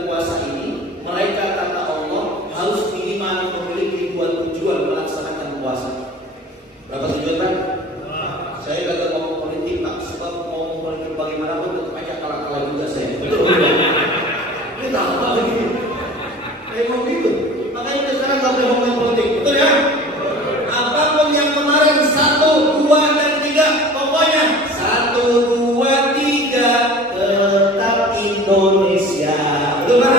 bulan puasa ini, mereka kata Allah harus minimal memiliki 2 tujuan melaksanakan puasa. Berapa tujuan, Pak? Saya kagak mau politik, Pak. Sebab mau politik bagaimanapun tetap aja kalah-kalah juga saya. Betul. Ini tahu apa begini? Kayak mau gitu. Makanya kita sekarang nggak boleh ngomongin politik, betul ya? Apapun yang kemarin 1, 2, dan 3, pokoknya 1, 2, 3 tetap Indonesia. Betul Pak?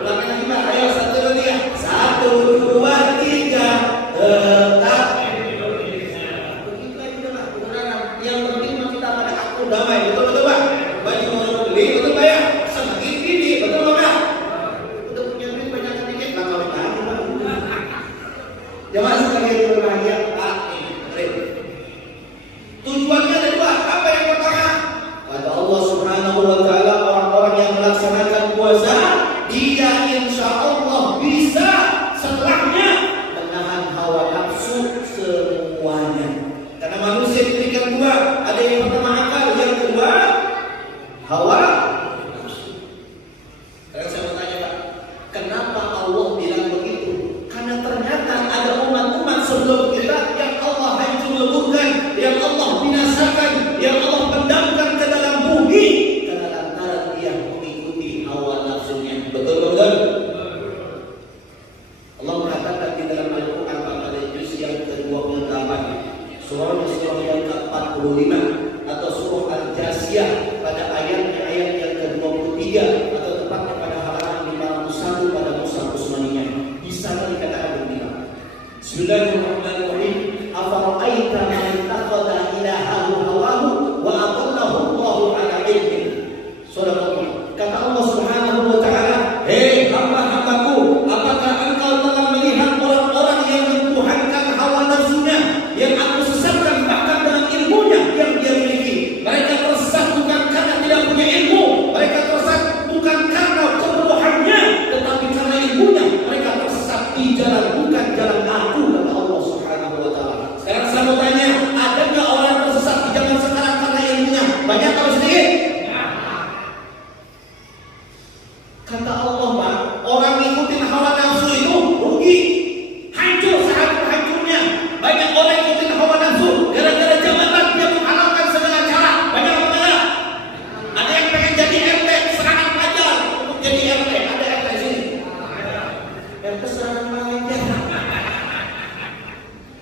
Ulangi lagi Pak. Ayo 1, 2, 3. 1, 2, 3 tetap Indonesia. Begitu aja udah Pak. Yang penting kita pada aku damai. Betul betul Pak? Baju mau beli, betul Pak ya? Semakin ini, betul Pak? Udah punya duit banyak sedikit, nggak kawin lagi Pak. Jemaah sekalian berbahagia, Pak. Tujuannya ada 2. Apa yang pertama? Kata Allah Subhanahu wa Ta'ala, orang-orang yang melaksanakan puasa, dia insya Allah bisa setelahnya menahan hawa nafsu semuanya. Karena manusia diberikan 2, ada yang pertama akal, yang kedua hawa nafsu. Sekarang saya mau tanya Pak, kenapa Allah bilang begitu? Karena ternyata ada umat-umat sebelum kita yang Allah hancur leburkan, yang Allah binasakan, yang Allah pendamkan ke dalam bumi karena lantaran dia mengikuti hawa nafsunya. Betul betul. Allah mengatakan di dalam Al-Quran pada juz yang ke-28, surah yang ke-45 atau surah Al-Jasiyah pada ayat yang ke-23 atau tepatnya pada halaman 501 pada Mushaf Utsmaniyah. Di sana dikatakan begini. Bismillahirrahmanirrahim. Afara'aita man ittakhadha ilahahu hawahu wa adallahu Allahu ala ilmin. Subhanallah. Kata Allah Subhanahu wa Ta'ala, hei hamba-hambaku, apakah engkau telah melihat orang-orang yang mentuhankan hawa nafsunya, yang aku sesatkan bahkan dengan ilmunya yang dia miliki. Mereka tersesat bukan karena tidak punya ilmu, mereka tersesat bukan karena kebodohannya, tetapi karena ilmunya. Mereka tersesat di jalan bukan jalan aku, kata Allah Subhanahu wa Ta'ala. Sekarang saya mau tanya, ada nggak orang tersesat di zaman sekarang karena ilmunya? Banyak atau sedikit? Kata Allah, Pak, orang ngikutin hawa nafsu itu rugi, hancur sehancur-hancurnya. Banyak orang ngikutin hawa nafsu gara-gara jabatan dia menghalalkan segala cara. Banyak apa enggak? Ada yang pengen jadi RT, serangan pajar untuk jadi RT. Ada RT di sini? RT serangan pajar.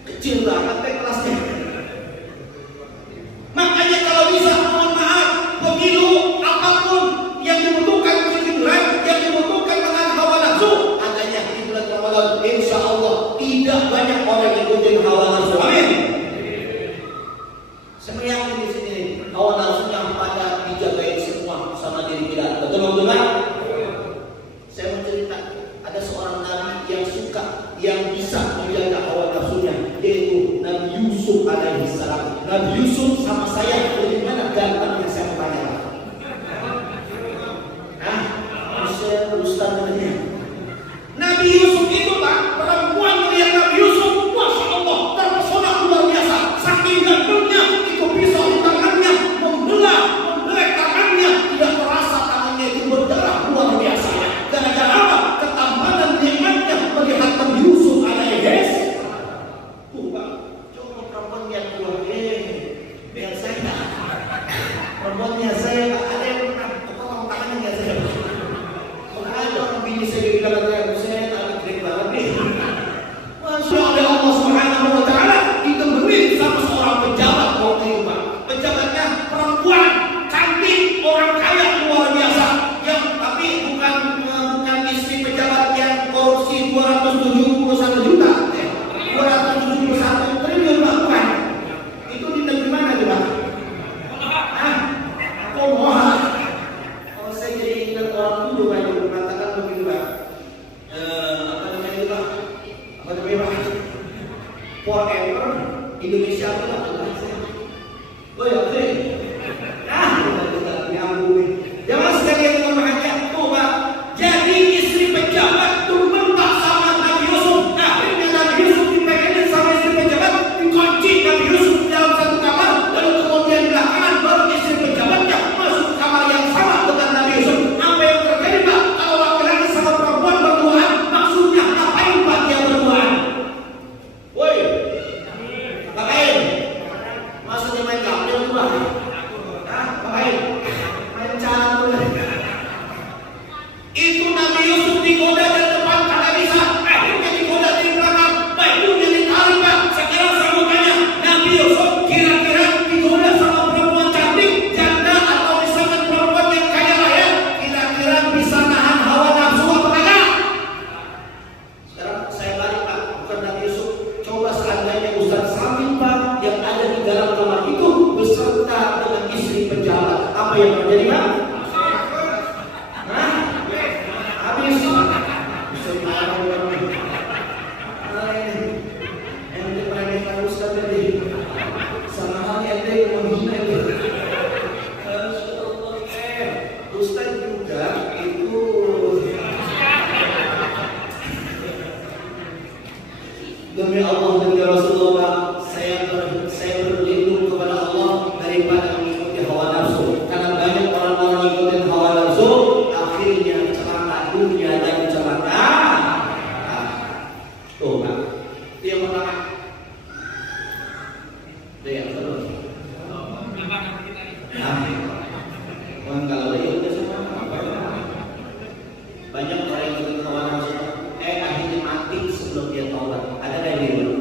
Kecil banget kelasnya. Makanya kalau bisa, mohon maaf, pemilu apapun yang dibutuhkan kejujuran, yang dibutuhkan dengan hawa nafsu, adanya di bulan Ramadan, insya Allah tidak banyak orang yang ikutin hawa nafsu. Amin. Saya meyakini di sini hawa nafsu yang pada dijagain semua sama diri kita. Betul betul? Saya mau cerita, ada seorang nabi yang suka, yang bisa menjaga hawa nafsunya, yaitu Nabi Yusuf alaihissalam. Nabi Yusuf sama saya, dari mana gantengnya saya bertanya? Ustaz namanya. Nabi Yusuf itu Pak, perempuan melihat Nabi Yusuf, masya Allah, terpesona luar biasa. Saking gantengnya, itu pisau di tangannya, membelai tangannya, tidak terasa tangannya itu berdarah luar biasa. Gara-gara apa? Ketampanan nikmatnya melihat Nabi Yusuf alaihissalam. Tuh Pak, coba perempuannya keluar, biar saya. Perempuannya saya, Pak, ada yang pernah potong tangannya nggak saya? Ada orang bini saya Itu Nabi Yusuf digoda dari depan kagak bisa, akhirnya digoda dari belakang, bajunya ditarik Pak. Sekarang saya mau tanya, Nabi Yusuf kira-kira digoda sama perempuan cantik, janda atau misalkan perempuan yang kaya raya, kira-kira bisa nahan hawa nafsu apa enggak? Sekarang saya balik Pak, bukan Nabi Yusuf. Coba seandainya Ustaz Samin Pak yang ada di dalam kamar itu beserta dengan istri penjara, apa yang terjadi Pak? Demi Allah dan Rasulullah, saya berlindung kepada Allah daripada mengikuti hawa nafsu. Karena banyak orang-orang ikutin hawa nafsu, akhirnya celaka dunia dan celaka. Tuh Pak, itu yang pertama. Itu yang kedua. Kalau dia udah sama banyak orang yang ikutin hawa nafsu, akhirnya mati sebelum dia taubat. Ada kayak gitu.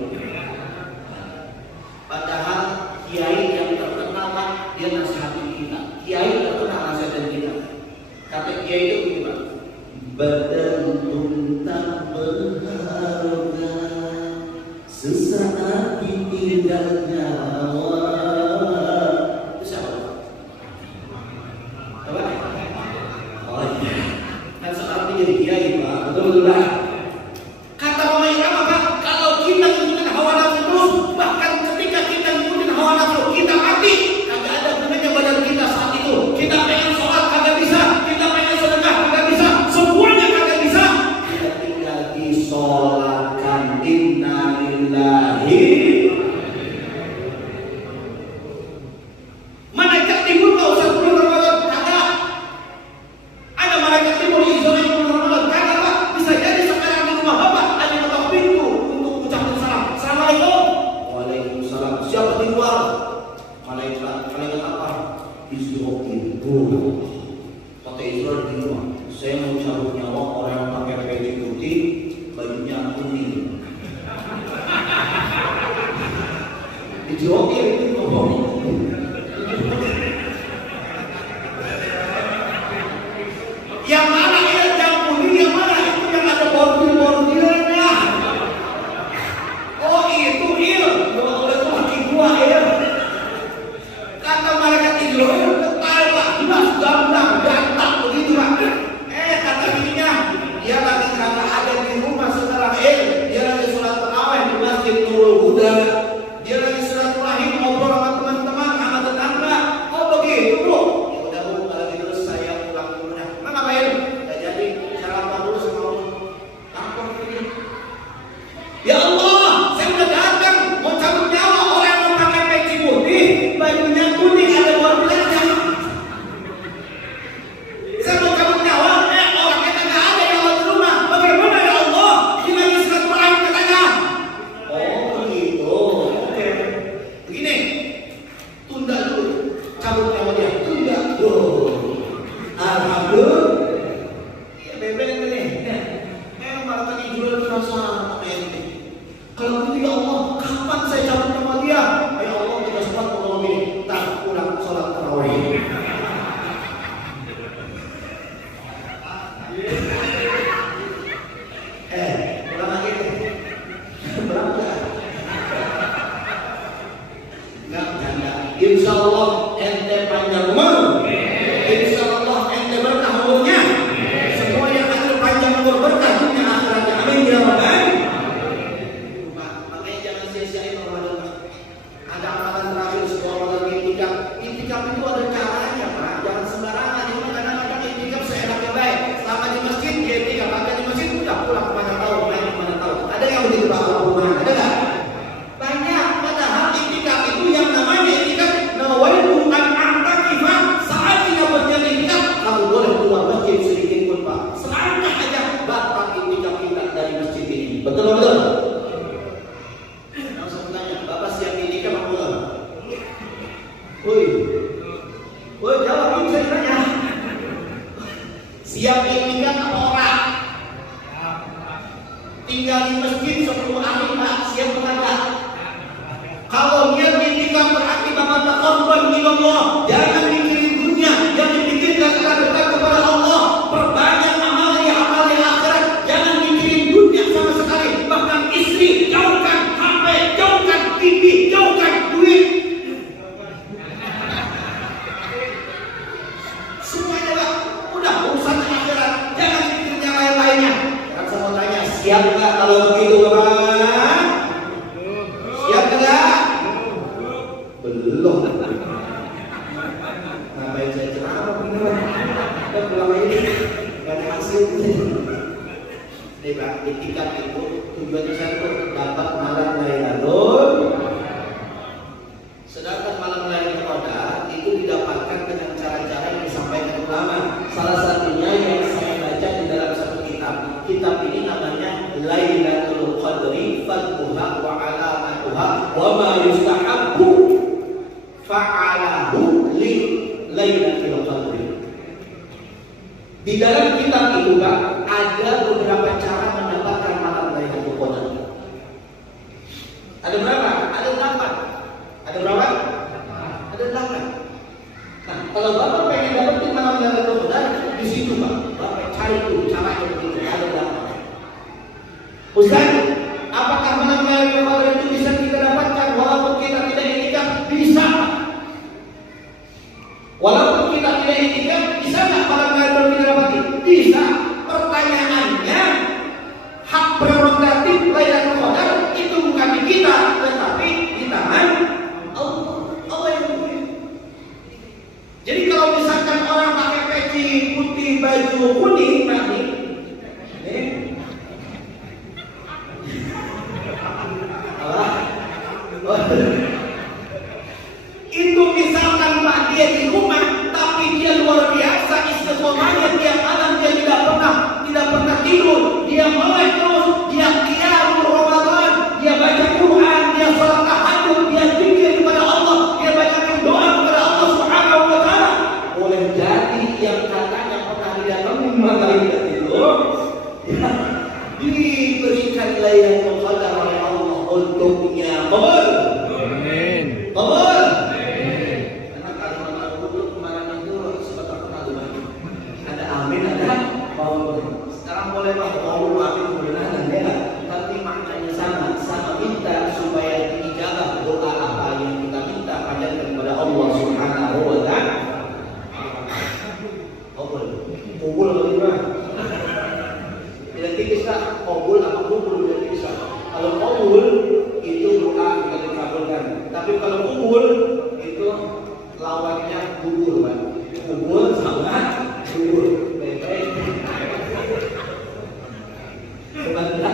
Padahal kiai yang terkenal Pak, dia nasihatin kita. Kiai terkenal nasihatin kita. Kata kiai itu begini Pak, badan tak berharga sesaat ditinggal nyawa. Itu siapa? Apa? Oh iya. Kan sekarang jadi kiai Pak, betul-betul Pak. Kata mereka apa? Kalau kita ngikutin hawa nafsu terus, bahkan ketika kita ngikutin hawa nafsu, kita mati. Kagak ada gunanya badan kita saat itu. Kita pengen sholat kagak bisa, kita pengen sedekah kagak bisa, semuanya kagak bisa. Kita tinggal disolatkan. Inna lillahi. Malaikat timur nggak usah turun Ramadan, kagak. Ada malaikat timur di zona yang turun Ramadan, kagak Pak. Bisa jadi sekarang di rumah Bapak ada ketok pintu untuk ucapkan salam. Assalamualaikum. Waalaikumsalam. Siapa di luar? Malaikat apa? Israfil. Kata Israfil di rumah, saya mau cabut nyawa orang yang pakai peci putih, bajunya kuning. Israfil itu ngomong. Yang mana ya? Yang kuning yang mana? Itu yang ada bordir-bordirnya. Oh itu il. Kalau itu laki gua ya. Kata malaikat Israfil, ketal Pak, jelas gamblang, ganteng begitu Pak. Kata bininya, dia lagi kagak ada di rumah sekarang. Dia lagi sholat tarawih di Masjid Nurul Huda. Dia lagi silaturahim ngobrol sama teman-teman, sama tetangga. Oh begitu Bu. Ya udah Bu, kalau gitu saya pulang dulu dah. Mana ngapain? Nggak jadi, sarapan dulu sama Bu. Apa ini? Ya Allah, saya udah datang mau cabut nyawa orang yang pakai peci putih, bajunya kuning ada bordirnya. Saya mau cabut nyawa, orangnya kagak ada yang di rumah. Bagaimana ya Allah? Ini lagi silaturahim katanya. Oh begitu. Oke. Begini, tunda dulu cabut nyawa dia, tunda dulu. Alhamdulillah. Ya bebek ini. Malah tadi jual terasa ini. Kalau gitu ya Allah, kapan saya cabut nyawa dia? Ya Allah, kita sempat ngomong ini, tak pulang sholat tarawih. Pulang lagi nih. Pulang enggak? Enggak bercanda. Insya Allah ente panjang umur. Insya Allah ente berkah umurnya. Semua yang ada panjang umur berkah dunia akhiratnya. Amin ya Rabbal alamin. Makanya jangan sia-siain Ramadan Pak. Ada amalan terakhir sebuah Ramadan itikaf. Itikaf itu ada caranya Pak. Jangan sembarangan. Ini kadang-kadang itikaf seenaknya baik. Selama di masjid dia itikaf. Agak di masjid udah pulang kemana tahu, main kemana tahu. Ada yang begitu Pak? Ada nggak? Banyak. Padahal itikaf itu yang namanya itikaf nawaitu an a'takifa. Saat kita berjalan itikaf, kamu boleh keluar masjid sedikit pun Pak. Selangkah aja batal itikaf kita dari masjid ini. Betul? Langsung tanya, Bapak siap itikaf apa enggak? Woi, jawab ini saya tanya. Siap itikaf apa orang tinggal di masjid 10 hari Pak, siap berangkat. Kalau niat itikaf berarti Bapak taqabbal minallah. Jangan mikirin dunia, yang dipikirkan adalah dekat kepada Allah. Perbanyak amalnya akhirat. Jangan mikirin dunia sama sekali. Bahkan istri jauhkan, HP jauhkan, TV jauhkan, duit semuanya Pak. Udah urusan akhirat. Jangan mikirin yang lain-lainnya. Sekarang saya mau tanya, siap nggak kalau begitu Bapak? Siap nggak? Belum. Ngapain saya ceramah beneran? Kita pulang ini nggak ada hasil. Nih Pak, itikaf itu tujuannya satu, dapat malam Lailatul. Sedangkan malam Lailatul Qadar itu didapatkan dengan cara-cara yang disampaikan ulama. Salah satunya yang saya baca di dalam satu kitab. Kitab ini namanya Lailatul Qadri fadluha wa alamatuha wa ma yustahabbu fa'alahu li Lailatul Qadri. Di dalam kitab itu Pak, ada beberapa cara mendapatkan malam Lailatul Qadar. Ada berapa? Ada 8. Ada berapa? Ada 8. Nah, kalau Bapak pengen dapetin malam Lailatul Qadar, di situ Pak, Bapak cari tuh caranya begitu. Ada 8. Ustaz, apakah malam Lailatul Qadar itu bisa kita dapatkan walaupun kita tidak itikaf? Bisa. Walaupun kita tidak itikaf, bisa nggak malam Lailatul Qadar kita dapati? Bisa. Pertanyaannya, hak prerogatif Lailatul Qadar itu bukan di kita, tetapi di tangan Allah. Allah yang punya. Jadi kalau misalkan orang pakai peci putih, baju kuning, nanti itu misalkan Pak dia di rumah, tapi dia luar biasa istiqomahnya tiap malam, dia tidak pernah tidur, dia melek terus, dia qiyamul Ramadan, dia baca Quran, dia salat tahajud, dia zikir kepada Allah, dia bacakan doa kepada Allah Subhanahu wa taala. Boleh jadi yang katanya pernah didatangi maka tidak tidur, diberikan Lailatul Qadar oleh Allah untuknya. Amin. Amin. Karena kalimat dulu kemarin itu sempat terkenal banget. Ada amin, ada mau. Sekarang boleh mau amin kebenaran ya. Tapi maknanya sama minta supaya dijawab doa apa yang kita minta panjatkan kepada Allah Subhanahu wa taala. Kubul atau gimana? Tidak tipis lah, kubul apa kubul tidak tipis lah. Kalau kubul itu doa kita dikabulkan. Tapi kalau kubul itu lawannya bubur Pak. Kubul sama bubur. Baik-baik. Sebenarnya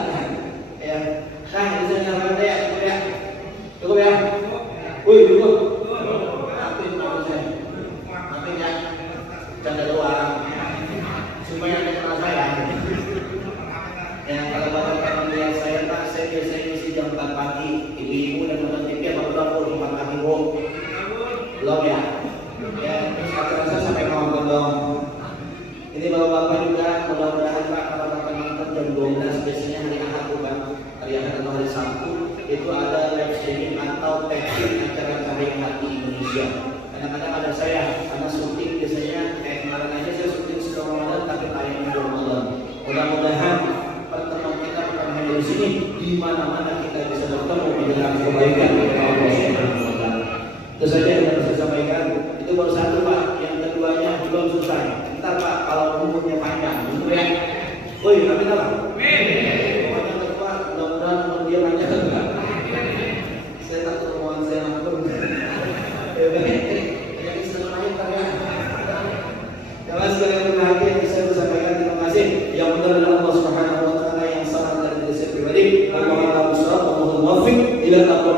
ya. Nah, di sana apa ya? Cukup ya. Cukup ya. Woi, cukup. Maafin saya. Maafin ya. Canda doang. Supaya ada kenal saya. Ya, kalau Bapak pengen lihat saya Pak, saya biasanya isi jam 4 pagi. Ibu-ibu dan nonton TV apa belum? 4 pagi Bu. Belum ya? Ya, terus rasa sampai ngomong dong. Ini Bapak-bapak juga mudah-mudahan Pak kalau Bapak nonton jam 12 biasanya hari Ahad Pak. Hari Ahad atau hari Sabtu itu ada live streaming atau taping acara Cahaya Hati Indonesia. Kadang-kadang ada saya karena syuting biasanya kemarin aja saya syuting sebelum Ramadan tapi tayangnya di Ramadan. Mudah-mudahan pertemuan kita bukan hanya di sini, di mana-mana kita bisa bertemu di dalam kebaikan kepada Allah Subhanahu wa taala. Itu saja yang harus saya sampaikan. Itu baru satu Pak, yang keduanya belum selesai. Ntar Pak kalau umurnya panjang, gitu ya. Woi, amin apa? Amin. Yang kedua, mudah-mudahan umur dia panjang enggak? Saya takut omongan saya langsung. Yang sebenarnya ntar ya. Jangan sekali berbahagia yang bisa saya sampaikan. Terima kasih. Yang benar adalah Allah Subhanahu wa taala, yang salah dari diri saya pribadi. Allahumma shalli ala Muhammad ila taqwa